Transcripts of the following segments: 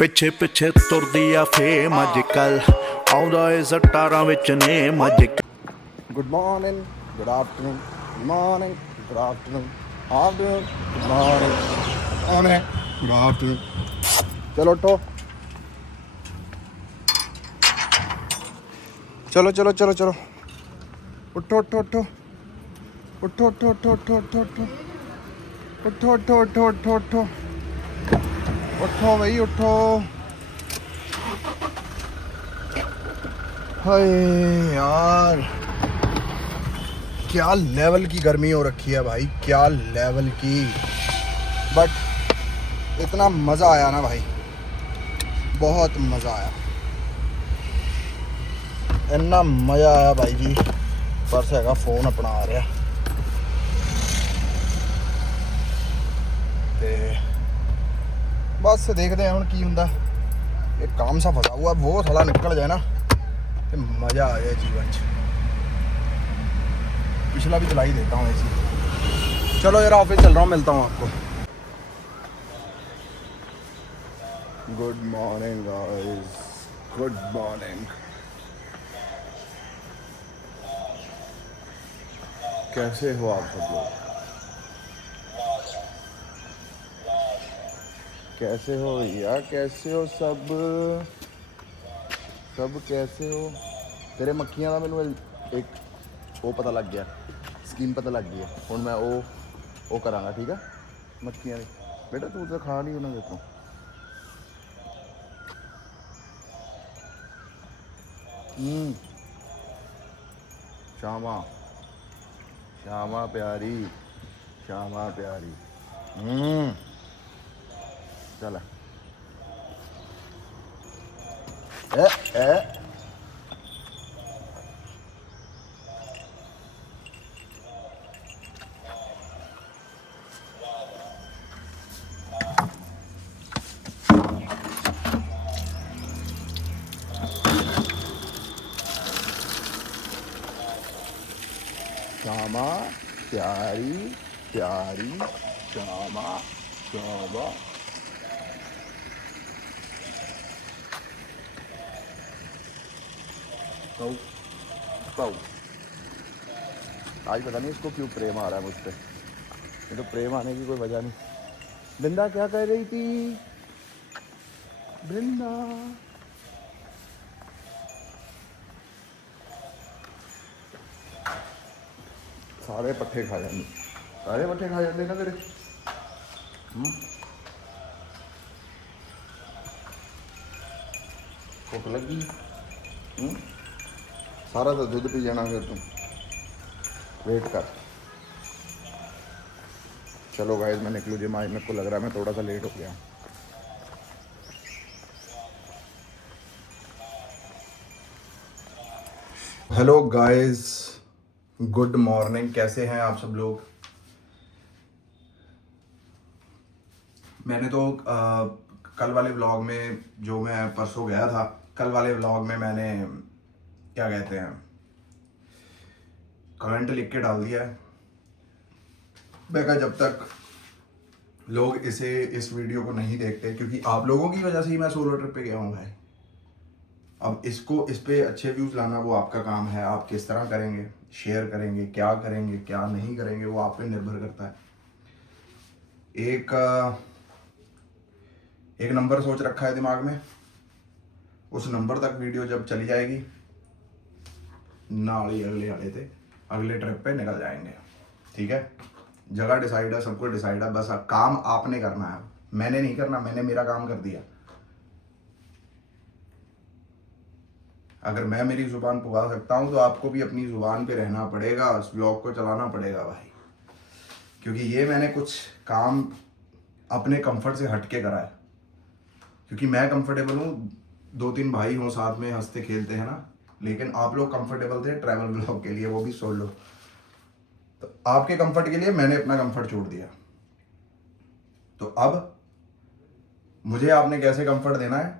ਪਿੱਛੇ ਪਿੱਛੇ ਤੁਰਦੀ ਆ ਫੇਮ ਅੱਜ ਕੱਲ ਆਉਂਦਾ ਏ ਸਟਾਰਾਂ ਵਿੱਚ ਨੇਮ ਅੱਜ Good morning, good afternoon, good morning, good afternoon, afternoon, good morning, morning, good afternoon. चलो उठो, चलो चलो चलो चलो, उठो उठो उठो, उठो उठो उठो उठो उठो उठो, उठो उठो उठो उठो उठो, उठो भाई उठो। हाय यार, क्या लेवल की गर्मी हो रखी है भाई, क्या लेवल की। बट इतना मज़ा आया ना भाई, बहुत मज़ा आया, इन्ना मज़ा आया भाई जी। परस हैगा फोन अपना आ रहा ते बस देखते हैं हम की हुंदा। एक काम सा फसा हुआ, वो थोड़ा निकल जाए ना तो मज़ा आ जाए जीवन च। पिछला भी चला ही देता हूँ ऐसी। चलो यार ऑफिस चल रहा हूँ, मिलता हूँ आपको। Good morning guys, good morning. कैसे हो आप सब लोग? कैसे हो भैया, कैसे हो सब? सब कैसे हो? तेरे मक्खियां का मैनू एक वो पता लग गया, स्कीम पता लग गई है। हुण मैं वो करांगा, ठीक है? मक्खियां दी बेटा तू तो खा नहीं उन्होंने देखो। श्यामा श्यामा प्यारी, श्यामा प्यारी। चल ए ए श्यामा प्यारी प्यारी, श्यामा श्यामा। कौ कौ आज पता नहीं इसको क्यों प्रेम आ रहा है मुझ पर। ये तो प्रेम आने की कोई वजह नहीं। वृंदा क्या कह रही थी? वृंदा सारे पट्ठे खा जाते, सारे पट्ठे खा जाते ना तेरे। भुख लगी? सारा तो दूध पी जाना फिर तुम। वेट कर। चलो गाइस मैं निकलूँ जिम, आज मेरे को लग रहा है मैं थोड़ा सा लेट हो गया। Hello guys, good morning. कैसे हैं आप सब लोग? मैंने तो कल वाले व्लॉग में, जो मैं परसों गया था, कल वाले व्लॉग में मैंने क्या कहते हैं कमेंट लिख के डाल दिया है। मैं कहा जब तक लोग इस वीडियो को नहीं देखते, क्योंकि आप लोगों की वजह से ही मैं सोलो ट्रिप पे गया हूँ भाई। अब इस पे अच्छे व्यूज़ लाना वो आपका काम है। आप किस तरह करेंगे, शेयर करेंगे, क्या करेंगे, क्या नहीं करेंगे, वो आप पे निर्भर करता है। एक नंबर सोच रखा है दिमाग में, उस नंबर तक वीडियो जब चली जाएगी नाल ही अगले ट्रिप पे निकल जाएंगे। ठीक है? जगह डिसाइड है, सब कुछ डिसाइड है, बस काम आपने करना है, मैंने नहीं करना। मैंने मेरा काम कर दिया। अगर मैं मेरी जुबान पुगा सकता हूँ तो आपको भी अपनी जुबान पे रहना पड़ेगा, उस ब्लॉग को चलाना पड़ेगा भाई। क्योंकि ये मैंने कुछ काम अपने कंफर्ट से हट के करा है। क्योंकि मैं कंफर्टेबल हूँ, 2-3 भाई हों साथ में, हंसते खेलते हैं ना। लेकिन आप लोग कंफर्टेबल थे ट्रैवल ब्लॉग के लिए, वो भी सोलो। तो आपके कंफर्ट के लिए मैंने अपना कंफर्ट छोड़ दिया। तो अब मुझे आपने कैसे कंफर्ट देना है?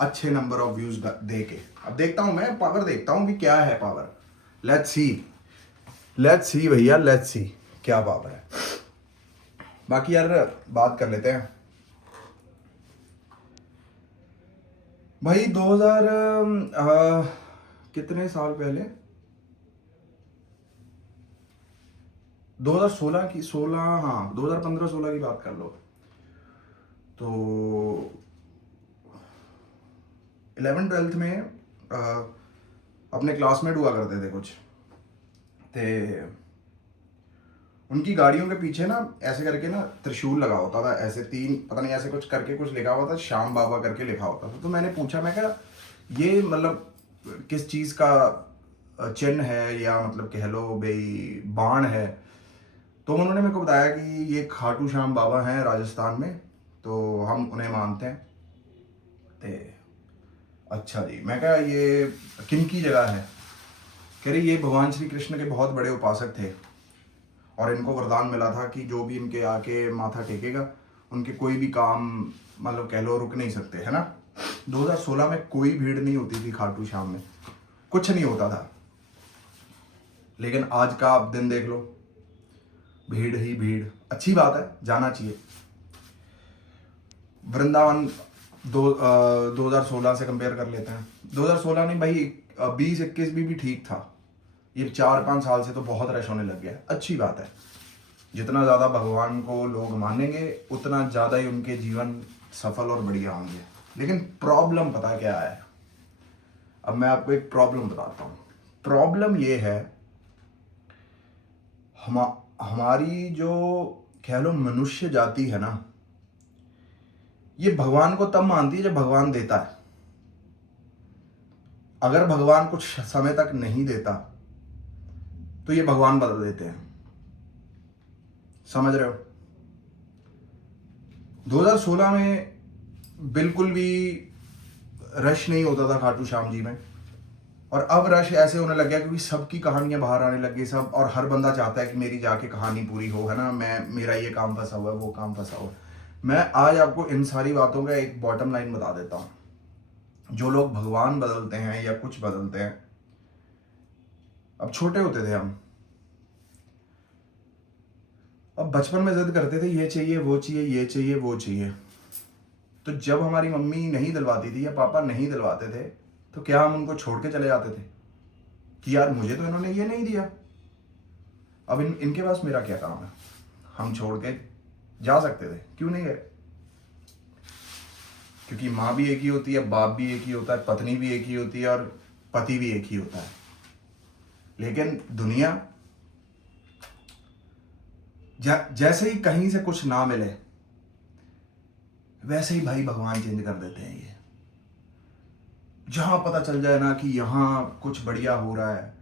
अच्छे नंबर ऑफ व्यूज दे के। अब देखता हूं, मैं पावर देखता हूं कि क्या है पावर। लेट्स सी भैया, लेट्स सी क्या पावर है। बाकी यार बात कर लेते हैं। भाई 2000 कितने साल पहले, 2016 की, 16, हाँ 2015-16 की बात कर लो। तो 11th-12th में अपने क्लासमेट हुआ करते थे कुछ, ते उनकी गाड़ियों के पीछे ना ऐसे करके ना त्रिशूल लगा होता था, ऐसे 3 पता नहीं ऐसे कुछ करके कुछ लिखा हुआ था, श्याम बाबा करके लिखा होता था। तो मैंने पूछा, मैं क्या ये मतलब किस चीज़ का चिन्ह है, या मतलब कह लो भाई बाण है। तो उन्होंने मेरे को बताया कि ये खाटू श्याम बाबा हैं राजस्थान में, तो हम उन्हें मानते हैं। ते अच्छा जी, मैं क्या ये किन की जगह है? कह रही ये भगवान श्री कृष्ण के बहुत बड़े उपासक थे, और इनको वरदान मिला था कि जो भी इनके आके माथा टेकेगा, उनके कोई भी काम मतलब कह लो रुक नहीं सकते, है ना। 2016 में कोई भीड़ नहीं होती थी खाटू श्याम में, कुछ नहीं होता था। लेकिन आज का आप दिन देख लो, भीड़ ही भीड़। अच्छी बात है, जाना चाहिए। वृंदावन 2016 से कंपेयर कर लेते हैं। 2016 नहीं भाई, 20-21 भी ठीक था। ये 4-5 साल से तो बहुत रश होने लग गया है। अच्छी बात है, जितना ज़्यादा भगवान को लोग मानेंगे उतना ज़्यादा ही उनके जीवन सफल और बढ़िया होंगे। लेकिन प्रॉब्लम पता क्या है? अब मैं आपको एक प्रॉब्लम बताता हूँ। प्रॉब्लम ये है, हमारी जो कह लो मनुष्य जाति है ना, ये भगवान को तब मानती है जब भगवान देता है। अगर भगवान कुछ समय तक नहीं देता तो ये भगवान बदल देते हैं, समझ रहे हो। 2016 में बिल्कुल भी रश नहीं होता था खाटू श्याम जी में, और अब रश ऐसे होने लग गया क्योंकि सबकी कहानियां बाहर आने लग गई सब, और हर बंदा चाहता है कि मेरी जाके कहानी पूरी हो, है ना। मेरा ये काम फंसा हुआ है, वो काम फंसा हुआ है। मैं आज आपको इन सारी बातों का एक बॉटम लाइन बता देता हूँ। जो लोग भगवान बदलते हैं या कुछ बदलते हैं, अब छोटे होते थे हम, अब बचपन में जिद करते थे ये चाहिए वो चाहिए, ये चाहिए वो चाहिए। तो जब हमारी मम्मी नहीं दिलवाती थी या पापा नहीं दिलवाते थे, तो क्या हम उनको छोड़ के चले जाते थे कि यार मुझे तो इन्होंने ये नहीं दिया, अब इनके पास मेरा क्या काम है। हम छोड़ के जा सकते थे, क्यों नहीं गए? क्योंकि माँ भी एक ही होती है, बाप भी एक ही होता है, पत्नी भी एक ही होती है, और पति भी एक ही होता है। लेकिन दुनिया जैसे ही कहीं से कुछ ना मिले, वैसे ही भाई भगवान चेंज कर देते हैं। ये जहां पता चल जाए ना कि यहाँ कुछ बढ़िया हो रहा है,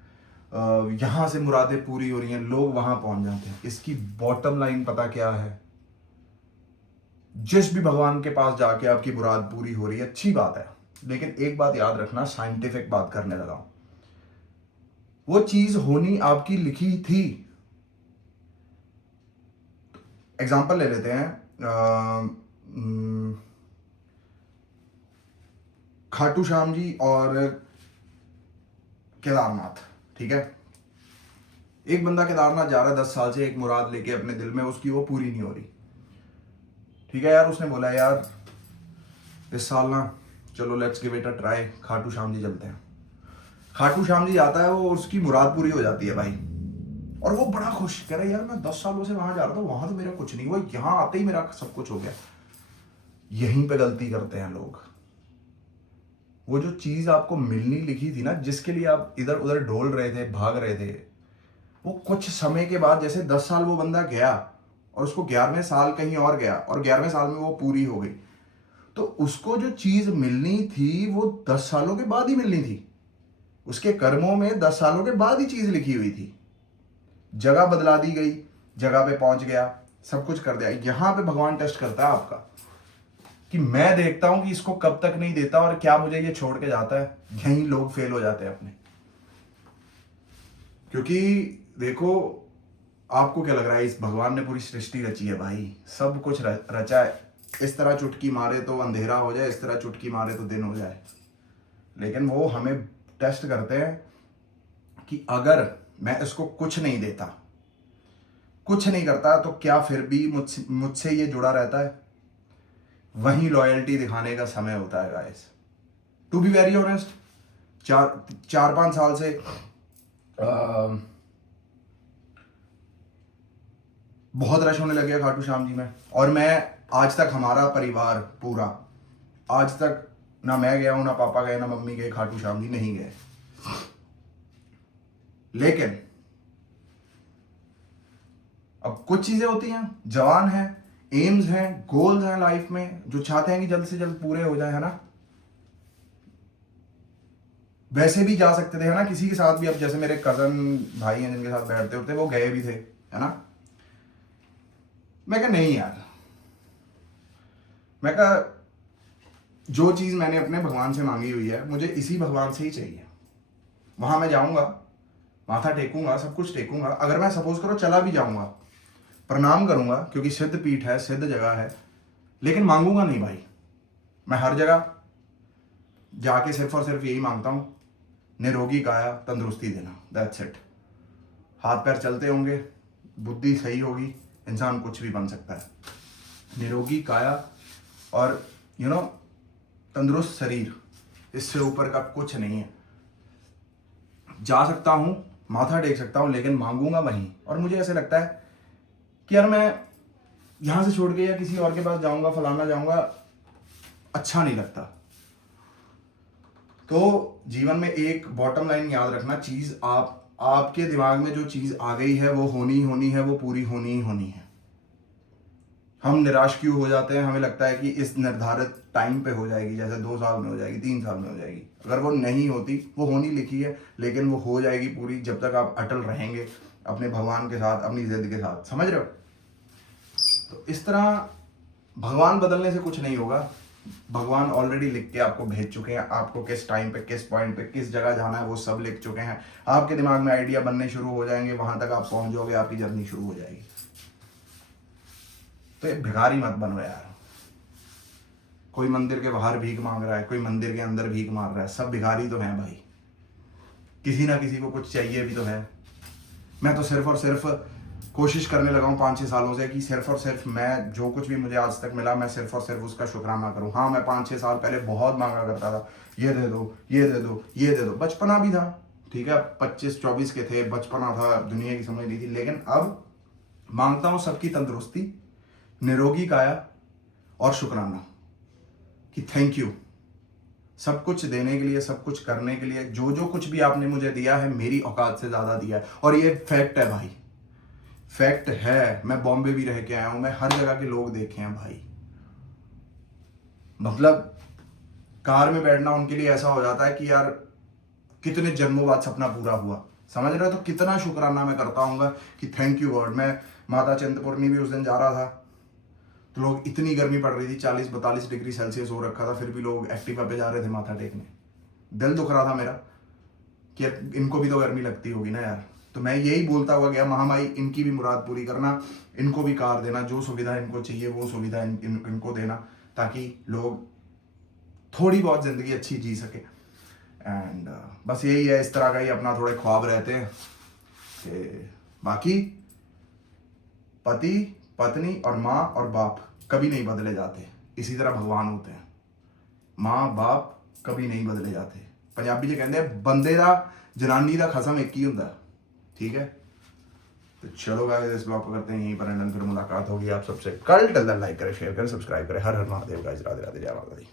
यहाँ से मुरादें पूरी हो रही हैं, लोग वहां पहुंच जाते हैं। इसकी बॉटम लाइन पता क्या है? जिस भी भगवान के पास जाके आपकी मुराद पूरी हो रही है, अच्छी बात है, लेकिन एक बात याद रखना, साइंटिफिक बात करने लगा हूं, वो चीज होनी आपकी लिखी थी। एग्जाम्पल ले लेते हैं, खाटू श्याम जी और केदारनाथ, ठीक है। एक बंदा केदारनाथ जा रहा है 10 साल से, एक मुराद लेके अपने दिल में, उसकी वो पूरी नहीं हो रही, ठीक है यार। उसने बोला यार इस साल ना चलो let's give it a try, Khatu Shyam ji चलते हैं। खाटू श्याम जी आता है, वो उसकी मुराद पूरी हो जाती है भाई, और वो बड़ा खुश, कह रहा है यार मैं 10 सालों से वहां जा रहा था, वहां तो मेरा कुछ नहीं हुआ, यहाँ आते ही मेरा सब कुछ हो गया। यहीं पे गलती करते हैं लोग। वो जो चीज आपको मिलनी लिखी थी ना, जिसके लिए आप इधर उधर ढोल रहे थे, भाग रहे थे, वो कुछ समय के बाद, जैसे 10 साल वो बंदा गया और उसको 11वें साल कहीं और गया, और 11वें साल में वो पूरी हो गई, तो उसको जो चीज मिलनी थी वो 10 सालों के बाद ही मिलनी थी। उसके कर्मों में 10 सालों के बाद ही चीज लिखी हुई थी। जगह बदला दी गई, जगह पे पहुंच गया, सब कुछ कर दिया। यहां पे भगवान टेस्ट करता है आपका, कि मैं देखता हूं कि इसको कब तक नहीं देता, और क्या मुझे ये छोड़ के जाता है। यहीं लोग फेल हो जाते हैं अपने। क्योंकि देखो, आपको क्या लग रहा है, इस भगवान ने पूरी सृष्टि रची है भाई, सब कुछ रचा है। इस तरह चुटकी मारे तो अंधेरा हो जाए, इस तरह चुटकी मारे तो दिन हो जाए। लेकिन वो हमें टेस्ट करते हैं कि अगर मैं इसको कुछ नहीं देता, कुछ नहीं करता, तो क्या फिर भी मुझसे ये जुड़ा रहता है। वहीं लॉयल्टी दिखाने का समय होता है guys. To be very honest 4-5 साल से बहुत रश होने लग गया खाटू श्याम जी में, और मैं आज तक, हमारा परिवार पूरा आज तक, ना मैं गया हूं, ना पापा गए, ना मम्मी गए, खाटू श्याम जी नहीं गए। लेकिन अब कुछ चीजें होती हैं, जवान हैं, एम्स हैं, गोल्स हैं लाइफ में, जो चाहते हैं कि जल्द से जल्द पूरे हो जाए, है ना। वैसे भी जा सकते थे, है ना, किसी के साथ भी। अब जैसे मेरे कजन भाई हैं जिनके साथ बैठते होते, वो गए भी थे, है ना। मैं कहा नहीं यार, मैं कहा जो चीज मैंने अपने भगवान से मांगी हुई है, मुझे इसी भगवान से ही चाहिए। वहां मैं जाऊंगा, माथा टेकूंगा, सब कुछ टेकूंगा। अगर मैं सपोज करो चला भी जाऊंगा, प्रणाम करूंगा, क्योंकि सिद्ध पीठ है, सिद्ध जगह है, लेकिन मांगूंगा नहीं भाई। मैं हर जगह जाके सिर्फ और सिर्फ यही मांगता हूं, निरोगी काया, तंदुरुस्ती देना, दैट्स इट। हाथ पैर चलते होंगे, बुद्धि सही होगी, इंसान कुछ भी बन सकता है। निरोगी काया और तंदुरुस्त शरीर, इससे ऊपर का कुछ नहीं है। जा सकता हूं, माथा टेक सकता हूं, लेकिन मांगूंगा वहीं। और मुझे ऐसे लगता है कि यार मैं यहां से छोड़ के या किसी और के पास जाऊंगा, फलाना जाऊंगा, अच्छा नहीं लगता। तो जीवन में एक बॉटम लाइन याद रखना, चीज आपके दिमाग में जो चीज आ गई है वो होनी है, वो पूरी होनी ही होनी है। हम निराश क्यों हो जाते हैं? हमें लगता है कि इस निर्धारित टाइम पे हो जाएगी, जैसे 2 साल में हो जाएगी, 3 साल में हो जाएगी। अगर वो नहीं होती, वो होनी लिखी है, लेकिन वो हो जाएगी पूरी जब तक आप अटल रहेंगे अपने भगवान के साथ, अपनी जिद के साथ। समझ रहे हो? तो इस तरह भगवान बदलने से कुछ नहीं होगा। भगवान ऑलरेडी लिख के आपको भेज चुके हैं, आपको किस टाइम पे, किस पॉइंट पे, किस जगह जाना है, वो सब लिख चुके हैं। आपके दिमाग में आइडिया बनने शुरू हो जाएंगे, वहां तक आप पहुंच जाओगे, आपकी जर्नी शुरू हो जाएगी। तो ये भिखारी मत बनो यार। कोई मंदिर के बाहर भीख मांग रहा है, कोई मंदिर के अंदर भीख मार रहा है, सब भिखारी तो हैं भाई। किसी ना किसी को कुछ चाहिए भी तो है। मैं तो सिर्फ और सिर्फ कोशिश करने लगा हूँ 5-6 सालों से कि सिर्फ और सिर्फ मैं, जो कुछ भी मुझे आज तक मिला, मैं सिर्फ और सिर्फ उसका शुक्राना करूँ। हाँ, मैं 5-6 साल पहले बहुत मांगा करता था, ये दे दो, ये दे दो, ये दे दो। बचपना भी था, ठीक है, 25-24 के थे, बचपना था, दुनिया की समझ नहीं थी। लेकिन अब मांगता हूँ सबकी तंदुरुस्ती, निरोगी काया और शुक्राना कि थैंक यू सब कुछ देने के लिए, सब कुछ करने के लिए। जो जो कुछ भी आपने मुझे दिया है, मेरी औकात से ज्यादा दिया है। और ये फैक्ट है भाई, फैक्ट है। मैं बॉम्बे भी रह के आया हूं, मैं हर जगह के लोग देखे हैं भाई। मतलब कार में बैठना उनके लिए ऐसा हो जाता है कि यार कितने जन्मों बाद सपना पूरा हुआ। समझ रहे हो? तो कितना शुक्राना मैं करता हूँ कि थैंक यू गॉड। मैं माता चिंतपूर्णी भी उस दिन जा रहा था, तो लोग, इतनी गर्मी पड़ रही थी, 40-42 डिग्री सेल्सियस हो रखा था, फिर भी लोग एक्टिवा पे जा रहे थे माथा टेकने। दिल दुख रहा था मेरा कि इनको भी तो गर्मी लगती होगी ना यार। तो मैं यही बोलता हुआ गया, महामाई इनकी भी मुराद पूरी करना, इनको भी कार देना, जो सुविधा इनको चाहिए वो सुविधा इनको देना, ताकि लोग थोड़ी बहुत जिंदगी अच्छी जी सके। एंड बस यही है, इस तरह का ही अपना थोड़े ख्वाब रहते हैं। कि बाकी पति, पत्नी और माँ और बाप कभी नहीं बदले जाते, इसी तरह भगवान होते हैं। माँ बाप कभी नहीं बदले जाते। पंजाबी जी कहते हैं बंदे दा जनानी दा खसम एक ही होता है। ठीक है, तो चलो गाइस, इस ब्लॉग को करते हैं यहीं पर एंड। फिर मुलाकात होगी आप सबसे कल। टिल देन लाइक करें, शेयर करें, सब्सक्राइब करें। हर हर महादेव गाइस, राधे राधे, जय माता दी।